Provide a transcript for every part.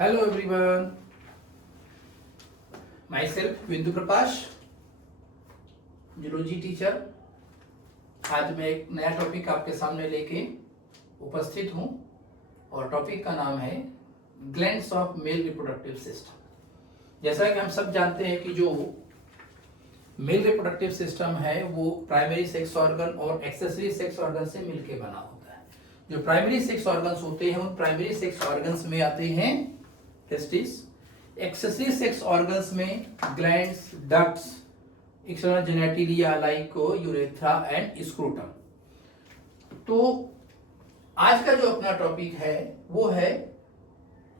Hello everyone, myself बिंदु प्रकाश, zoology teacher. आज मैं एक नया टॉपिक आपके सामने लेके उपस्थित हूँ और टॉपिक का नाम है glands of male reproductive system. जैसा कि हम सब जानते हैं कि जो मेल रिप्रोडक्टिव सिस्टम है वो प्राइमरी सेक्स ऑर्गन और एक्सेसरी सेक्स ऑर्गन से मिलकर बना होता है। जो प्राइमरी सेक्स ऑर्गन्स होते हैं उन प्राइमरी सेक्स ऑर्गन्स में आते हैं टेस्टिस, एक्सेसरी सेक्स ऑर्गन्स में glands, ducts, external genitalia like urethra and scrotum. तो आज का जो अपना टॉपिक है वो है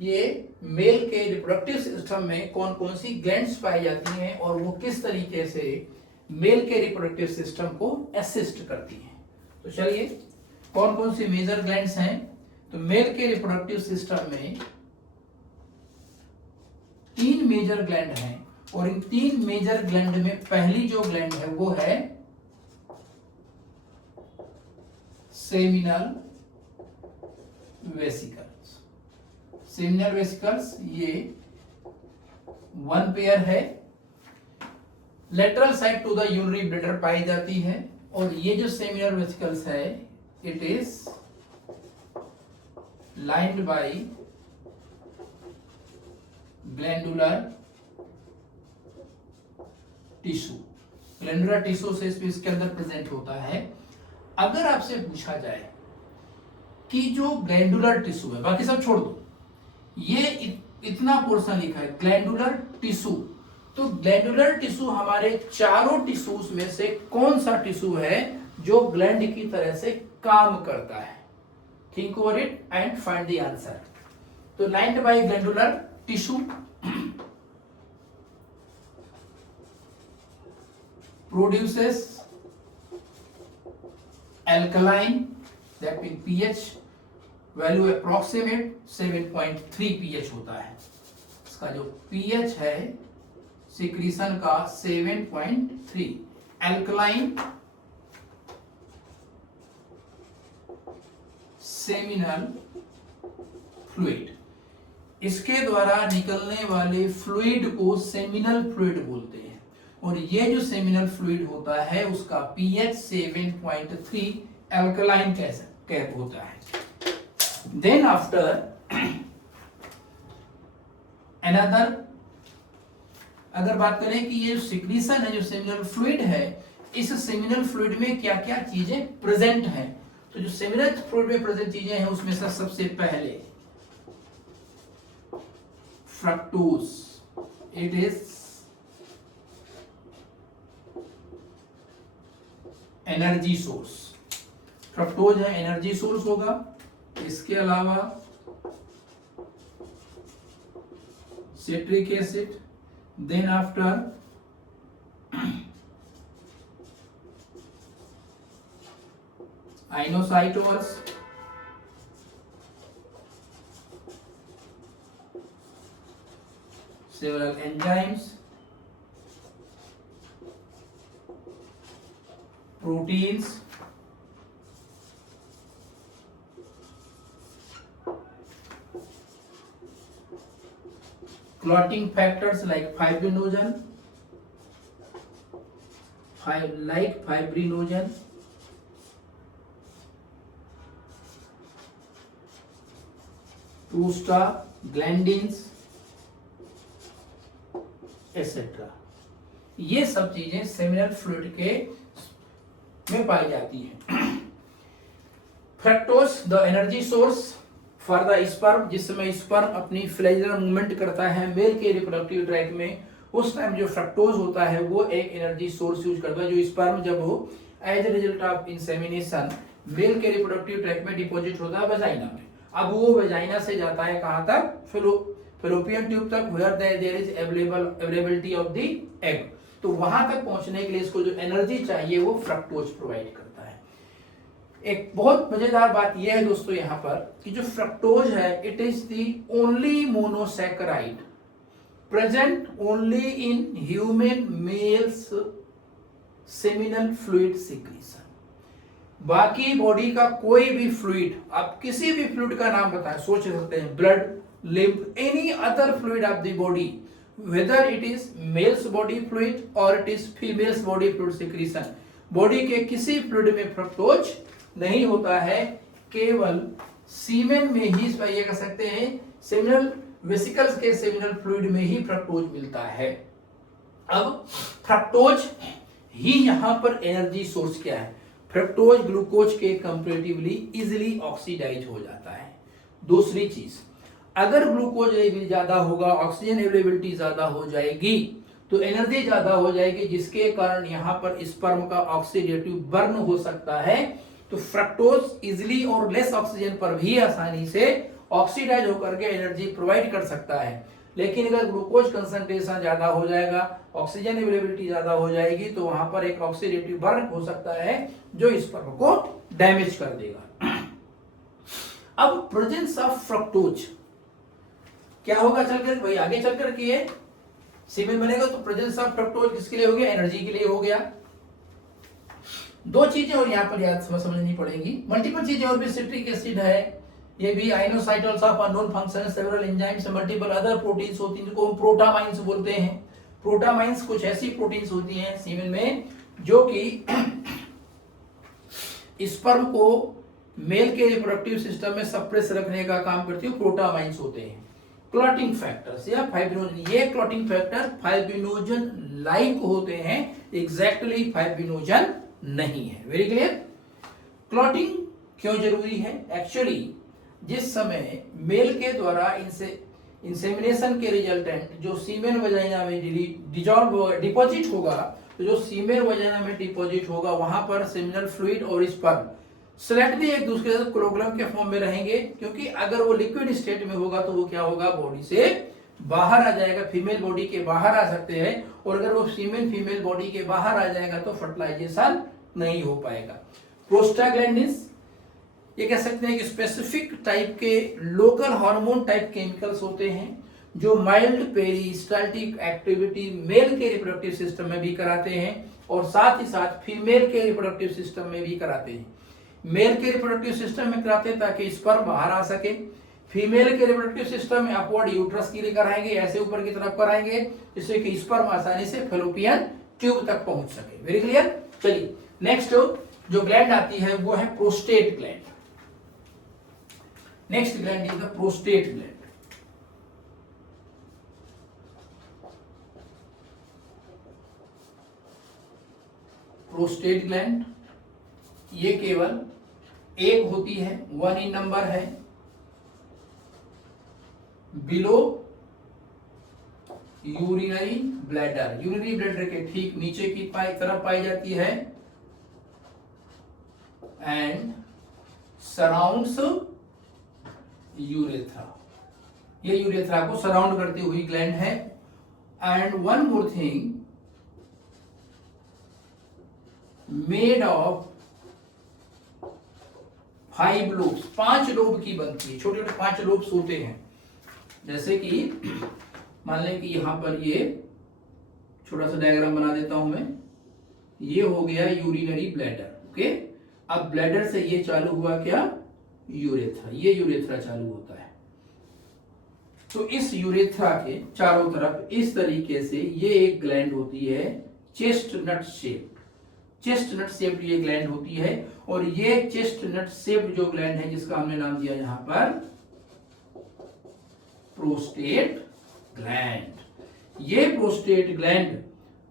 ये मेल के रिप्रोडक्टिव सिस्टम में कौन कौन सी ग्लैंड्स पाई जाती हैं और वो किस तरीके से मेल के रिप्रोडक्टिव सिस्टम को असिस्ट करती हैं। तो चलिए कौन कौन सी मेजर ग्लैंड्स हैं। तो मेल के रिप्रोडक्टिव सिस्टम में 3 मेजर ग्लैंड हैं और इन 3 मेजर ग्लैंड में पहली जो ग्लैंड है वो है सेमिनल वेसिकल्स। सेमिनल वेसिकल्स ये 1 पेयर है, lateral side to the urinary bladder पाई जाती है। और ये जो सेमिनल वेसिकल्स है it is lined by glandular tissue. Glandular tissue से इसके अंदर प्रेजेंट होता है। अगर आपसे पूछा जाए कि जो ग्लैंडुलर टिश्यू है, बाकी सब छोड़ दो, ये इतना पोर्शन लिखा है ग्लैंडुलर टिश्यू, तो ग्लैंडुलर टिश्यू हमारे चारों टिश्यूज में से कौन सा टिश्यू है जो ग्लैंड की तरह से काम करता है। Think over it and find the answer. तो lined by glandular tissue produces alkaline, that means pH value approximate 7.3 pH होता है। इसका जो pH है सिक्रीशन का 7.3 alkaline seminal fluid। इसके द्वारा निकलने वाले फ्लूइड को सेमिनल फ्लूइड बोलते हैं और ये जो सेमिनल फ्लूइड होता है उसका pH 7.3 अल्कलाइन कैप होता है। देन आफ्टर अनदर, अगर बात करें कि ये सिक्रीशन है जो सेमिनल फ्लूइड है, इस सेमिनल फ्लूइड में क्या क्या चीजें प्रेजेंट हैं। तो जो सेमिनल फ्लूइड में प्रेजेंट चीजें हैं उसमें से सबसे पहले fructose, it is energy source. Fructose है एनर्जी सोर्स होगा। इसके अलावा citric acid, then after inositols, several enzymes, proteins, clotting factors like fibrinogen, prostaglandins etcetera. ये सब चीजें सेमिनल फ्लूइड के में पाई जाती हैं। Fructose the energy source for the sperm, जिस समय स्पर्म अपनी फ्लैजिलर मूवमेंट करता है मेल के रिप्रोडक्टिव ट्रैक में, उस टाइम जो फ्रक्टोज होता है वो एक एनर्जी सोर्स यूज करता है। जो स्पर्म जब हो as a result of insemination male के रिप्रोडक्टिव ट्रैक में डिपॉजिट होता है वेजाइना में। अब वो वेजाइना से जाता है कहां तक, फेलोपियन ट्यूब तक, where there is availability of the egg. तो वहां तक पहुंचने के लिए इसको जो एनर्जी चाहिए वो फ्रक्टोज प्रोवाइड करता है। एक बहुत मजेदार बात यह है दोस्तों यहाँ पर कि जो फ्रक्टोज है it is the only monosaccharide present only in human mails seminal fluid secretion. बाकी बॉडी का कोई भी फ्लूइड, आप किसी भी फ्लूइड का नाम बताएं, सोच सकते हैं blood, lymph, any other fluid of the body, whether it is male's body fluid or it is female's body fluid secretion. Body के किसी फ्लूइड में फ्रक्टोज नहीं होता है, केवल सीमेन में ही, ये कह सकते हैं सेमिनल वेसिकल्स के सेमिनल फ्लूइड में ही फ्रक्टोज मिलता है। अब फ्रक्टोज ही यहां पर एनर्जी सोर्स क्या है? फ्रक्टोज ग्लूकोज के कंपैरेटिवली इजीली ऑक्सीडाइज हो जाता है। दूसरी चीज, अगर ग्लूकोज लेवल ज्यादा होगा, ऑक्सीजन अवेलेबिलिटी ज्यादा हो जाएगी तो एनर्जी ज्यादा हो जाएगी, जिसके कारण यहां पर स्पर्म का ऑक्सीडेटिव बर्न हो सकता है। तो फ्रक्टोज इजिली और लेस ऑक्सीजन पर भी आसानी से ऑक्सीडाइज होकर के एनर्जी प्रोवाइड कर सकता है। लेकिन अगर ग्लूकोज कंसंट्रेशन ज्यादा हो जाएगा, ऑक्सीजन अवेलेबिलिटी ज्यादा हो जाएगी, तो वहां पर एक ऑक्सीडेटिव बर्न हो सकता है जो स्पर्म को डैमेज कर देगा। अब प्रेजेंस ऑफ फ्रक्टोज क्या होगा चलकर भाई, आगे चलकर के ये सीमेन बनेगा तो प्रेजेंस ऑफ फ्रक्टोज किसके लिए हो गया? एनर्जी के लिए हो गया। दो चीजें और यहाँ पर याद समझनी पड़ेगी, मल्टीपल चीजें और भी, सिट्रिक एसिड है, ये भी inositols of unknown function, several enzymes, multiple other proteins होती हैं जिनको हम प्रोटामाइंस बोलते हैं। प्रोटामाइंस कुछ ऐसी प्रोटीन्स होती हैं सीमेन में जो कि स्पर्म को मेल के रिप्रोडक्टिव सिस्टम में सप्रेस रखने का काम करती है, प्रोटामाइंस होते हैं। क्लॉटिंग फैक्टर्स या फाइब्रिनोजन, ये क्लॉटिंग फैक्टर फाइब्रिनोजन लाइक होते हैं, एग्जैक्टली फाइब्रिनोजन नहीं है। Very clear? क्लॉटिंग क्यों जरूरी है? एक्चुअली जिस समय मेल के द्वारा इंसेमिनेशन के रिजल्टेंट जो सीमेन वजाइना में डिपॉजिट होगा, तो जो सीमेन वजाइना में डिपॉजिट होगा वहां पर सेमिनल फ्लूइड और स्पर्म सिलेक्टली एक दूसरे के साथ कोलोग्राम के फॉर्म में रहेंगे, क्योंकि अगर वो लिक्विड स्टेट में होगा तो वो क्या होगा? बॉडी से बाहर आ जाएगा, फीमेल बॉडी के बाहर आ सकते हैं, और अगर वो फीमेल बॉडी के बाहर आ जाएगा तो फर्टिलाइजेशन नहीं हो पाएगा। प्रोस्टाग्लैंडिन्स ये कह सकते हैं कि स्पेसिफिक टाइप के लोकल हार्मोन टाइप केमिकल्स होते हैं जो माइल्ड पेरिस्टाल्टिक एक्टिविटी मेल के रिप्रोडक्टिव सिस्टम में भी कराते हैं और साथ ही साथ फीमेल के रिप्रोडक्टिव सिस्टम में भी कराते हैं। मेल के रिप्रोडक्टिव सिस्टम में कराते ताकि स्पर्म बाहर आ सके, फीमेल के रिप्रोडक्टिव सिस्टम में अपवर्ड यूट्रस के लिए कराएंगे, ऐसे ऊपर की तरफ कराएंगे जिससे कि स्पर्म आसानी से फैलोपियन ट्यूब तक पहुंच सके। Very clear? चलिए नेक्स्ट जो ग्लैंड आती है वो है prostate gland. Next gland is the prostate gland. Prostate gland ये केवल एक होती है, 1 इन नंबर है, below urinary bladder, urinary bladder के ठीक नीचे की तरफ पाई जाती है, एंड सराउंड्स यूरेथ्रा, ये यूरेथ्रा को सराउंड करती हुई ग्लैंड है। And one more thing, made of 5 lobes, 5 lobe की बनती है, छोटे छोटे 5 लोब्स होते हैं। जैसे कि मान लें कि यहां पर ये छोटा सा डायग्राम बना देता हूं मैं, ये हो गया यूरिनरी ब्लैडर। ओके, अब ब्लैडर से ये चालू हुआ क्या? यूरेथ्रा, ये यूरेथ्रा चालू होता है। तो इस यूरेथ्रा के चारों तरफ इस तरीके से ये एक ग्लैंड होती है, चेस्टनट शेप, चेस्टनट शेप ये ग्लैंड होती है। और ये चेस्टनट शेप जो ग्लैंड है जिसका हमने नाम दिया यहां पर प्रोस्टेट ग्लैंड। ये प्रोस्टेट ग्लैंड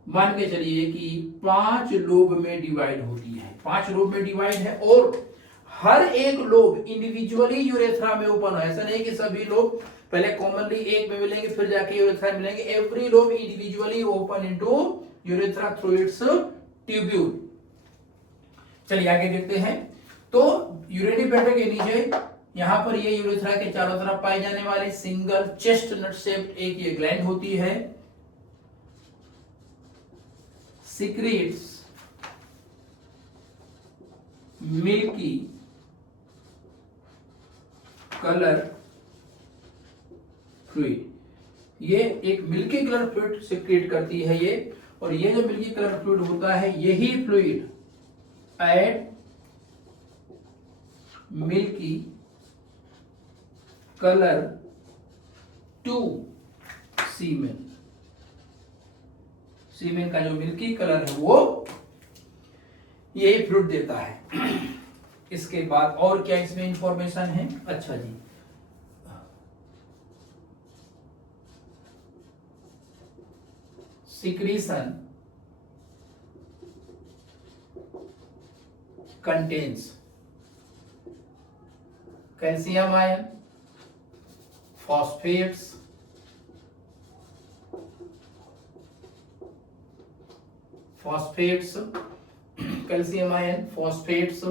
मान के चलिए कि 5 लोब में डिवाइड होती है, 5 लोब में डिवाइड है, और हर एक लोब इंडिविजुअली यूरेथ्रा में ओपन है। ऐसा नहीं कि सभी लोब पहले कॉमनली एक में मिलेंगे फिर जाके यूरेथ्रा में मिलेंगे, every lobe individually open into urethra through it's tubule. चलिए आगे देखते हैं। तो यूरिनरी ब्लैडर के नीचे यहां पर ये यूरेथ्रा के चारों तरफ पाए जाने वाले सिंगल चेस्टनट शेप्ड एक ये ग्लैंड होती है, सिक्रीट्स मिल्की कलर फ्लूइड, ये एक मिल्की कलर फ्लूइड सिक्रीट करती है ये, और ये जो मिल्की कलर फ्लूइड होता है यही fluid add milky colour to semen. Semen का जो मिल्की कलर है वो यही फ्रूट देता है। इसके बाद और क्या इसमें इंफॉर्मेशन है? अच्छा जी, secretion contains calcium ion, phosphates, calcium ion, phosphates,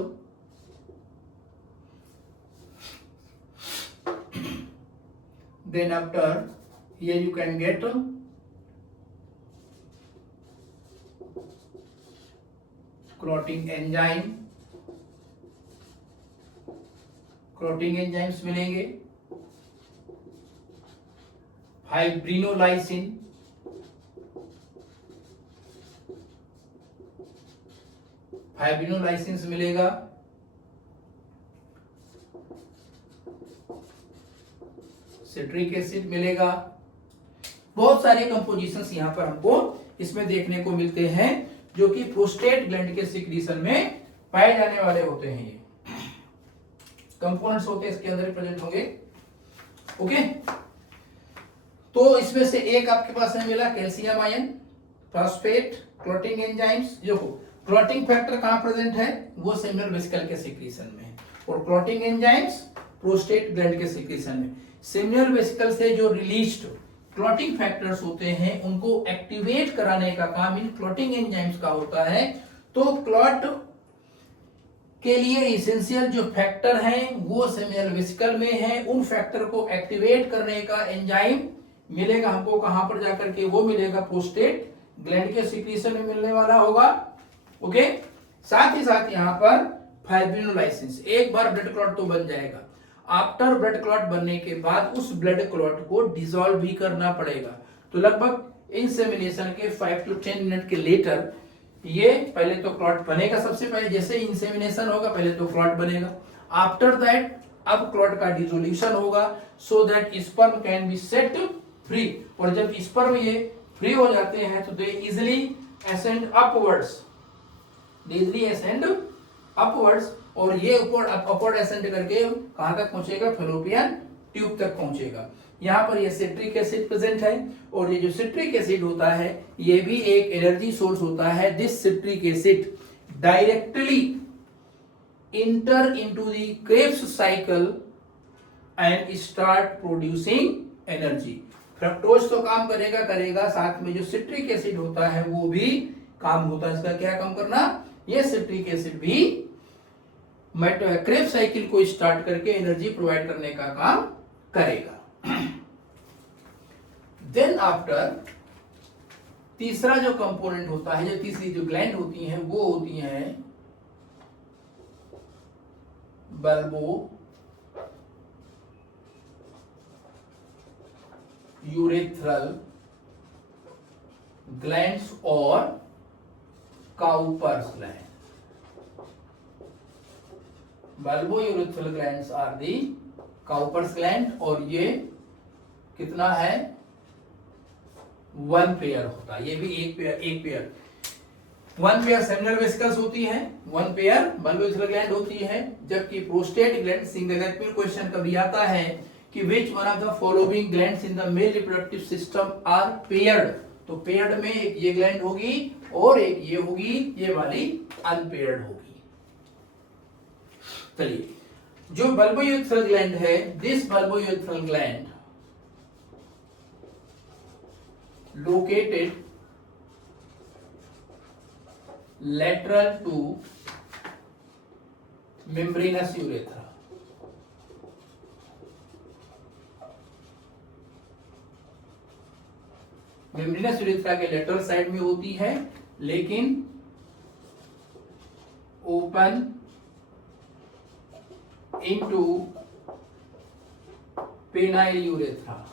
then after here you can get clotting enzyme, clotting enzymes मिलेंगे, फाइब्रिनोलाइसिन, फाइब्रिनोलाइसिन मिलेगा, सिट्रिक एसिड मिलेगा। बहुत सारे कंपोजिशंस यहां पर हमको इसमें देखने को मिलते हैं जो कि प्रोस्टेट ग्लैंड के सिक्रीशन में पाए जाने वाले होते हैं। ये कंपोनेंट्स होते हैं इसके अंदर प्रेजेंट होंगे। ओके, तो इसमें से एक आपके पास है मिला calcium ion, phosphate, clotting enzymes. देखो क्लॉटिंग फैक्टर कहां प्रेजेंट है? वो सेमिनल वेसिकल के सिक्रीशन में, और क्लॉटिंग एंजाइम्स प्रोस्टेट ग्लैंड के सिक्रीशन में। सेमिनल वेसिकल से जो रिलीज्ड क्लॉटिंग फैक्टर्स होते हैं उनको एक्टिवेट कराने का काम इन क्लॉटिंग एंजाइम्स का होता है। तो क्लॉट के लिए इसेंशियल जो फैक्टर हैं वो सेमिनल वेसिकल में है। उन फैक्टर को एक्टिवेट करने का एंजाइम मिलेगा हमको कहां पर जाकर के? वो मिलेगा प्रोस्टेट ग्लैंड के सिक्रीशन में मिलने वाला होगा। ओके, साथ ही साथ यहां पर फाइब्रिनोलाइसिन, एक बार ब्लड क्लॉट तो बन जाएगा, आफ्टर ब्लड क्लॉट बनने के बाद उस ब्लड क्लॉट को डिसॉल्व भी करना पड़ेगा। तो लगभग इंसेमिनेशन के 5 to 10 मिनट के लेटर ये पहले तो क्लॉट बनेगा। सबसे पहले जैसे इंसेमिनेशन होगा पहले तो क्लॉट बनेगा, आफ्टर दैट अब क्लॉट का डिसोल्यूशन होगा so that sperm can be set free. और जब स्पर्म ये फ्री हो जाते हैं तो दे इजिली असेंड अपवर्ड्स, और ये अपवर्ड असेंड करके कहां तक पहुंचेगा? फैलोपियन ट्यूब तक पहुंचेगा। यहाँ पर ये सिट्रिक एसिड प्रेजेंट है, और ये जो सिट्रिक एसिड होता है ये भी एक एनर्जी सोर्स होता है। This citric acid directly inter into the Krebs cycle and start producing energy. Fructose तो काम करेगा, साथ में जो सिट्रिक एसिड होता है वो भी काम होता है। इसका क्या काम करना? ये सिट्रिक एसिड भी क्रेब्स साइकिल को स्टार्ट करके एनर्जी प्रोवाइड करने का काम करेगा। देन आफ्टर तीसरा जो कंपोनेंट होता है, जो तीसरी जो ग्लैंड होती हैं वो होती हैं बल्बो यूरेथ्रल ग्लैंड्स और Cowper's gland. Bulbourethral glands are the Cowper's gland, और ये कितना है? 1 पेयर होता है। ये भी एक पेयर 1 पेयर सेमिनल वेसिकल्स होती है, 1 पेयर बल्बो यूरेथ्रल ग्लैंड होती है। जबकि प्रोस्टेट ग्लैंड सिंगल है। क्वेश्चन कभी आता है कि which one of the following glands in the male reproductive system are paired, तो पेयर्ड में एक ये ग्लैंड होगी और एक ये होगी, ये वाली अनपेयर्ड होगी। चलिए, जो बल्बो यूरेथ्रल ग्लैंड है, this bulbo urethral gland located lateral to membranous urethra। Membranes urethra के लेटरल साइड में होती है, लेकिन ओपन इनटू पेनाइल यूरेथ्रा।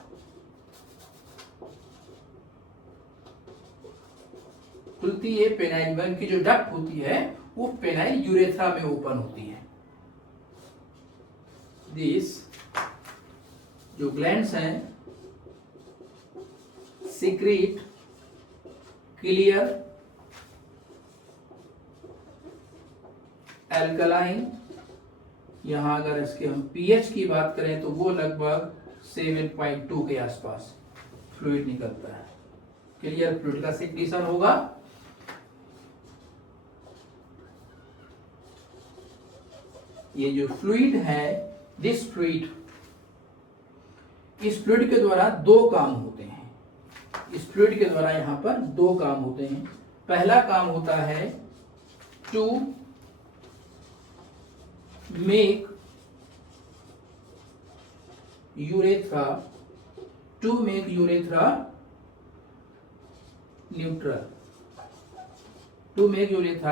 खुलती है पेनाइल, बन की जो डक्ट होती है वो पेनाइल यूरेथ्रा में ओपन होती है। दिस जो ग्लैंड्स हैं secrete clear alkaline, यहां अगर इसके हम pH की बात करें तो वो लगभग 7.2 के आसपास फ्लूइड निकलता है। क्लियर फ्लूइड का सिक्रीशन होगा। ये जो फ्लूइड है, दिस फ्लूइड, इस फ्लूइड के द्वारा दो काम होते हैं। इस फ्लूइड के द्वारा यहां पर दो काम होते हैं। पहला काम होता है टू मेक यूरेथ्रा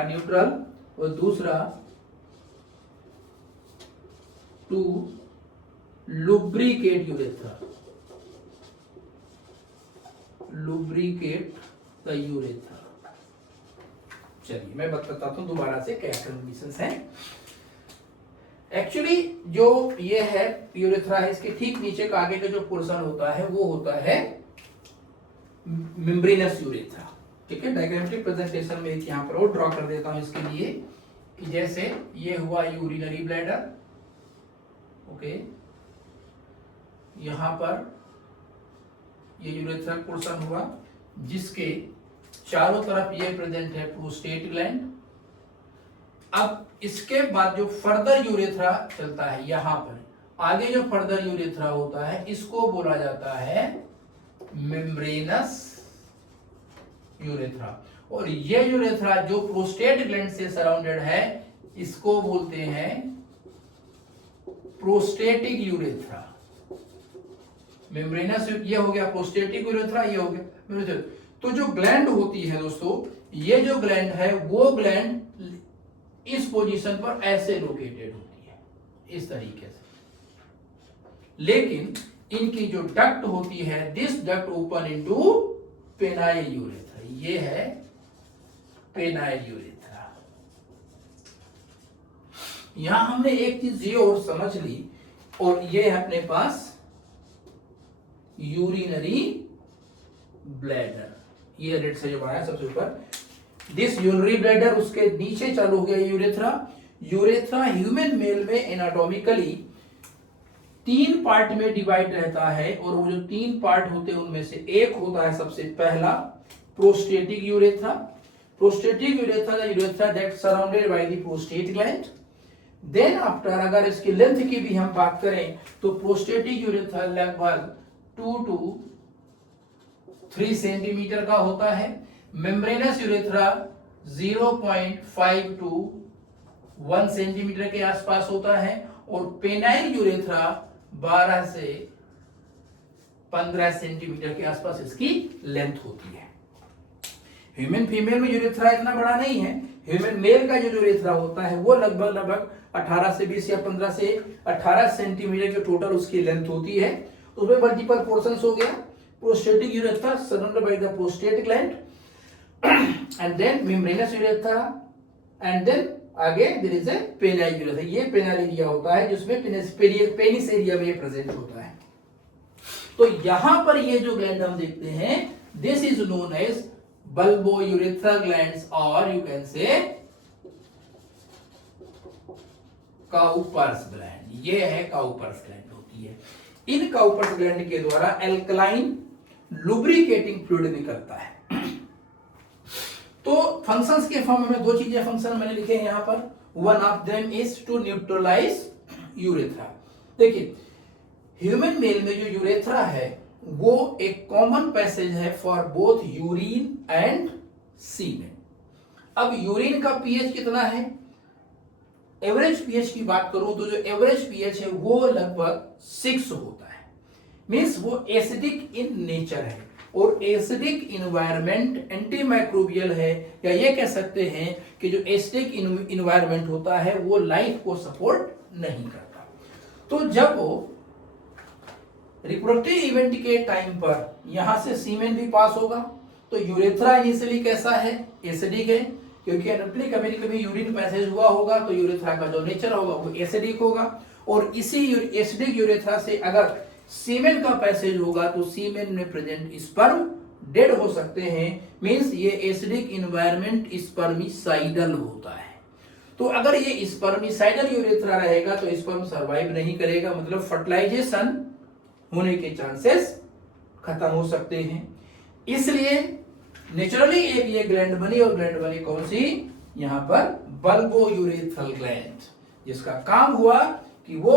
न्यूट्रल, और दूसरा टू लुब्रिकेट द यूरेथ्रा। चलिए मैं बताता हूं दोबारा से क्या कंडीशंस हैं। एक्चुअली जो ये है यूरेथ्रा है, इसके ठीक नीचे का आगे का जो पोर्शन होता है वो होता है मेम्ब्रेनस यूरेथ्रा। ठीक है, डायग्रामेटिक प्रेजेंटेशन में एक यहां पर और ड्रॉ कर देता हूं इसके लिए कि जैसे ये हुआ यूरिनरी ब्लैडर, ओके, यहां पर ये यूरेथ्रा पोर्शन हुआ जिसके चारों तरफ ये प्रेजेंट है प्रोस्टेट ग्लैंड। अब इसके बाद जो फर्दर यूरेथ्रा चलता है, यहां पर आगे जो फर्दर यूरेथ्रा होता है इसको बोला जाता है मेम्ब्रेनस यूरेथ्रा, और ये यूरेथ्रा जो प्रोस्टेट ग्लैंड से सराउंडेड है इसको बोलते हैं प्रोस्टेटिक यूरेथ्रा। मेम्ब्रेनस ये हो गया प्रोस्टेटिक यूरेथ्रा, ये हो गया। तो जो ग्लैंड होती है दोस्तों, ये जो ग्लैंड है वो ग्लैंड इस पोजीशन पर ऐसे लोकेटेड होती है, इस तरीके से। लेकिन इनकी जो डक्ट होती है, this duct open into penile urethra, ये है पेनाइल यूरेथ्रा। यहां हमने एक चीज ये और समझ ली, और ये है अपने पास यूरिनरी ब्लैडर, ये रेड से जो बनाया सबसे ऊपर, दिस यूरिनरी ब्लैडर, उसके नीचे चालू हो गया यूरेथ्रा। यूरेथ्रा ह्यूमन मेल में एनाटॉमिकली 3 पार्ट में डिवाइड रहता है, और वो जो 3 पार्ट होते हैं उनमें से एक होता है सबसे पहला prostatic urethra. Prostatic urethra the urethra that surrounded by the prostate gland. Then after अगर इसकी लेंथ की भी हम बात करें तो प्रोस्टेटिक यूरेथ्रा लगभग 2 to 3 सेंटीमीटर का होता है। मेम्ब्रेनस यूरेथ्रा 0.5 to 1 सेंटीमीटर के आसपास होता है, और पेनाइल यूरेथ्रा 12 से 15 सेंटीमीटर के आसपास इसकी लेंथ होती है। ह्यूमन फीमेल में यूरेथ्रा इतना बड़ा नहीं है। ह्यूमन मेल का जो यूरेथ्रा होता है वो लगभग 18 से 20 या 15 से 18 सेंटीमीटर की टोटल उसकी लेंथ होती है। उसमें मल्टीपल पोर्शंस हो गया। Prostatic urethra surrounded by the prostate gland, and then membranous urethra, and then आगे there is a penile urethra. ये पेनाइल एरिया होता है जिसमें पेनिस एरिया में प्रेजेंट होता है। तो यहां पर ये जो ग्लैंड हम देखते हैं, this is known as bulbourethra glands, or you can say Cowper's gland. ये है काउपर्स ग्लैंड होती है। इन काउपर्स ग्लैंड के द्वारा एल्कलाइन लुब्रिकेटिंग फ्लूइड निकलता है। तो फंक्शंस के फॉर्म में 2 चीजें फंक्शन मैंने लिखे हैं यहां पर। One of them is to neutralize urethra. देखिए, ह्यूमन मेल में जो यूरेथ्रा है वो एक कॉमन पैसेज है for both urine and semen. अब यूरिन का पीएच कितना है? एवरेज पीएच की बात करूं तो जो एवरेज पीएच है वो लगभग 6 होता है। मींस वो एसिडिक इन नेचर है, और एसिडिक इन्वायरमेंट एंटीमाइक्रोबियल है, या ये कह सकते हैं कि जो एसिडिक इन्वायरमेंट होता है वो लाइफ को सपोर्ट नहीं करता। तो जब वो रिप्रोडक्टिव इवेंट के टाइम पर यहां से सीमेन भी पास होगा, तो यूरेथ्रा इनिशियली कैसा है? एसिडिक है, क्योंकि कभी यूरिन पैसेज हुआ होगा तो यूरेथ्रा का जो नेचर होगा वो एसिडिक होगा, और इसी एसिडिक यूरेथ्रा से अगर सीमेन का पैसेज होगा तो सीमेन में प्रेजेंट स्पर्म डेड हो सकते हैं, मींस ये एसिडिक इन्वायरमेंट स्पर्मिसाइडल होता है। तो अगर ये स्पर्मिसाइडल यूरेथ्रा रहेगा तो स्पर्म सर्वाइव नहीं करेगा, मतलब फर्टिलाइजेशन होने के चांसेस खत्म हो सकते हैं। इसलिए नेचुरली एक ये ग्लैंड बनी, और ग्लैंड बनी कौन सी, यहां पर बल्बो यूरेथ्रल ग्लैंड, जिसका काम हुआ कि वो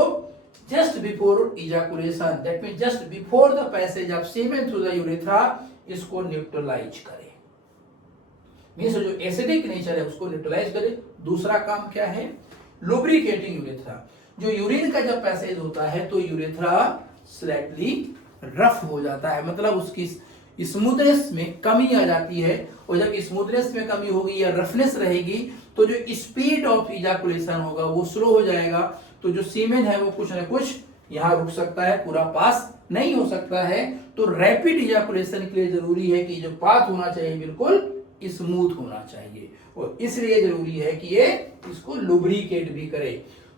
just before ejaculation, that mean just before the passage of semen through the urethra, इसको न्यूट्रलाइज करे, मींस जो एसिडिक नेचर है उसको न्यूट्रलाइज करे। दूसरा काम क्या है, लुब्रिकेटिंग यूरेथ्रा। जो यूरिन का जब पैसेज होता है तो यूरेथ्रा स्लाइटली रफ हो जाता है, मतलब उसकी स्मूथनेस में कमी आ जाती है, और जब स्मूथनेस में कमी होगी या रफनेस रहेगी तो जो स्पीड ऑफ इजैकुलेशन होगा वो स्लो हो जाएगा, तो जो सीमेन है वो कुछ ना कुछ यहाँ रुक सकता है, पूरा पास नहीं हो सकता है। तो रैपिड इजैकुलेशन के लिए जरूरी है कि जो पाथ होना चाहिए बिल्कुल स्मूथ होना चाहिए, और इसलिए जरूरी है कि ये इसको लुब्रिकेट भी करे।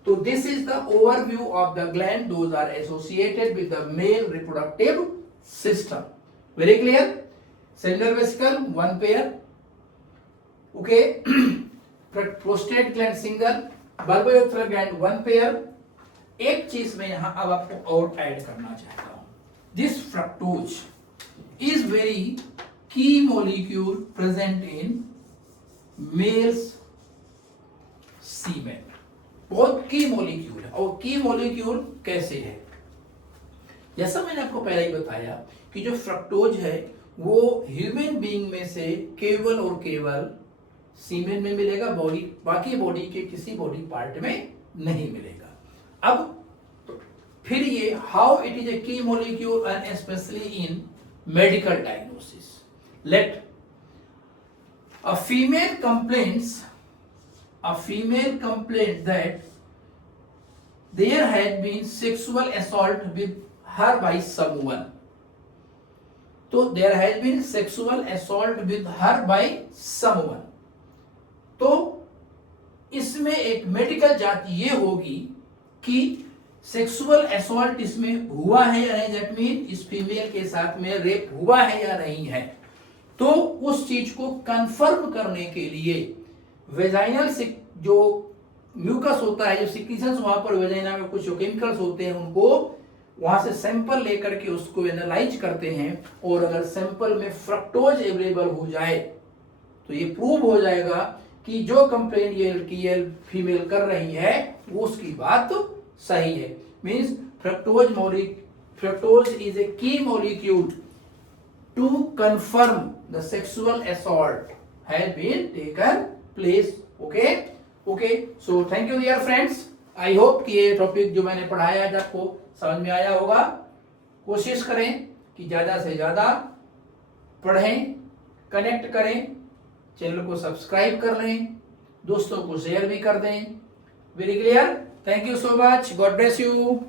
तो this is the overview of the gland, those are associated with the male reproductive system. Very clear? Seminal vesicle, one pair. Okay. Prostate gland single, bulbourethral gland one pair. एक चीज मैं यहां अब आपको और ऐड करना चाहता हूं, दिस फ्रक्टोज इज वेरी की मॉलिक्यूल प्रेजेंट इन मेल्स सीमेन। बहुत की मॉलिक्यूल है, और की मॉलिक्यूल कैसे है, जैसा मैंने आपको पहले ही बताया कि जो फ्रक्टोज है वो ह्यूमन बीइंग में से केवल और केवल सीमेन में मिलेगा, बॉडी बाकी बॉडी के किसी बॉडी पार्ट में नहीं मिलेगा। अब तो फिर ये how it is a key molecule and specially in medical diagnosis, let a female complaint that there had been sexual assault with her by someone. तो there has been sexual assault with her by someone. तो इसमें एक medical जांच ये होगी कि sexual assault इसमें हुआ है या नहीं, दैट मीन इस फीमेल के साथ में रेप हुआ है या नहीं है। तो उस चीज को कंफर्म करने के लिए वेजाइनल जो म्यूकस होता है, जो सिक्रीशंस वहां पर वेजाइना में कुछ केमिकल्स होते हैं, उनको वहां से सैंपल लेकर के उसको एनालाइज करते हैं, और अगर सैंपल में फ्रक्टोज अवेलेबल हो जाए तो ये प्रूव हो जाएगा कि जो कंप्लेंट ये फीमेल कर रही है वो उसकी बात सही है। Means fructose is a key molecule to confirm the sexual assault has been taken place. Okay, so thank you dear friends, I hope कि ये टॉपिक जो मैंने पढ़ाया आज आपको समझ में आया होगा। कोशिश करें कि ज्यादा से ज्यादा पढ़ें, कनेक्ट करें, चैनल को सब्सक्राइब कर लें, दोस्तों को शेयर भी कर दें। Very clear, thank you so much, God bless you.